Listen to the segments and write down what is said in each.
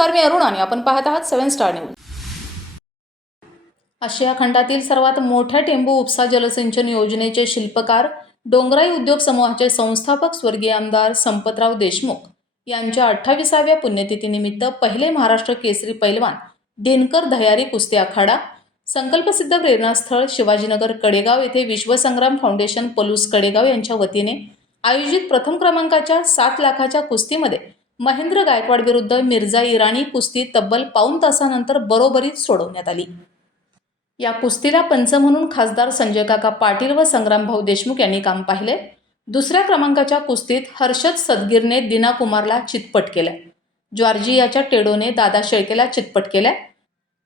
नमस्कार मी अरुण आणि आपण पाहत आहात सेवन स्टार न्यूज. आशिया खंडातील सर्वात मोठ्या टेंबू उपसा जलसिंचन योजनेचे शिल्पकार डोंगराई उद्योग समूहाचे संस्थापक स्वर्गीय आमदार संपतराव देशमुख यांच्या अठ्ठावीसाव्या पुण्यतिथीनिमित्त पहिले महाराष्ट्र केसरी पैलवान दिनकर दह्यारी कुस्ती आखाडा संकल्पसिद्ध प्रेरणास्थळ शिवाजीनगर कडेगाव येथे विश्वसंग्राम फाउंडेशन पलूस कडेगाव यांच्या वतीने आयोजित प्रथम क्रमांकाच्या सात लाखाच्या कुस्तीमध्ये महेंद्र गायकवाड विरुद्ध मिर्झा इराणी कुस्ती तब्बल पाऊण तासानंतर बरोबरीत सोडवण्यात आली. या कुस्तीला पंच म्हणून खासदार संजय काका पाटील व संग्रामभाऊ देशमुख यांनी काम पाहिले. दुसऱ्या क्रमांकाच्या कुस्तीत हर्षद सदगीरने दिना कुमारला चितपट केलं. जॉर्जियाच्या टेडोने दादा शेळकेला चितपट केलं.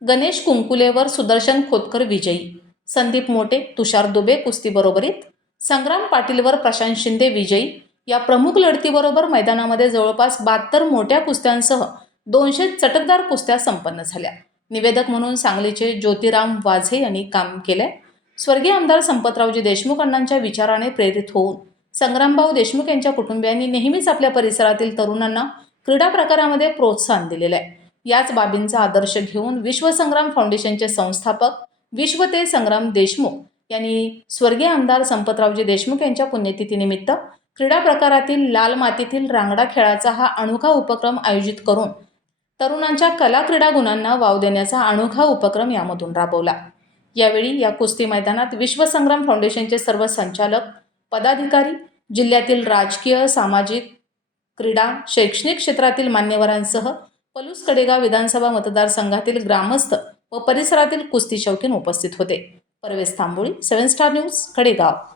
गणेश कुंकुलेवर सुदर्शन खोतकर विजयी. संदीप मोटे तुषार दुबे कुस्ती बरोबरीत संग्राम पाटीलवर प्रशांत शिंदे विजयी. या प्रमुख लढतीबरोबर मैदानामध्ये जवळपास बहात्तर मोठ्या कुस्त्यांसह दोनशे चटकदार कुस्त्या संपन्न झाल्या. निवेदक म्हणून सांगलीचे ज्योतिराम वाझे यांनी काम केलंय. स्वर्गीय आमदार संपतरावजी देशमुख अण्णांच्या विचाराने प्रेरित होऊन संग्रामभाऊ देशमुख यांच्या कुटुंबियांनी नेहमीच आपल्या परिसरातील तरुणांना क्रीडा प्रकारामध्ये प्रोत्साहन दिलेलं आहे याच बाबींचा आदर्श घेऊन विश्वसंग्राम फाउंडेशनचे संस्थापक विश्वते संग्राम देशमुख यांनी स्वर्गीय आमदार संपतरावजी देशमुख यांच्या पुण्यतिथीनिमित्त क्रीडा प्रकारातील लाल मातीतील रांगडा खेळाचा हा अनोखा उपक्रम आयोजित करून तरुणांच्या कला क्रीडा गुणांना वाव देण्याचा अनोखा उपक्रम यामधून राबवला. यावेळी या कुस्ती मैदानात विश्वसंग्राम फाउंडेशनचे सर्व संचालक पदाधिकारी जिल्ह्यातील राजकीय सामाजिक क्रीडा शैक्षणिक क्षेत्रातील मान्यवरांसह पलूस कडेगाव विधानसभा मतदारसंघातील ग्रामस्थ व परिसरातील कुस्ती शौकीन उपस्थित होते. Parvesh Tamboli seven star news Kadegaon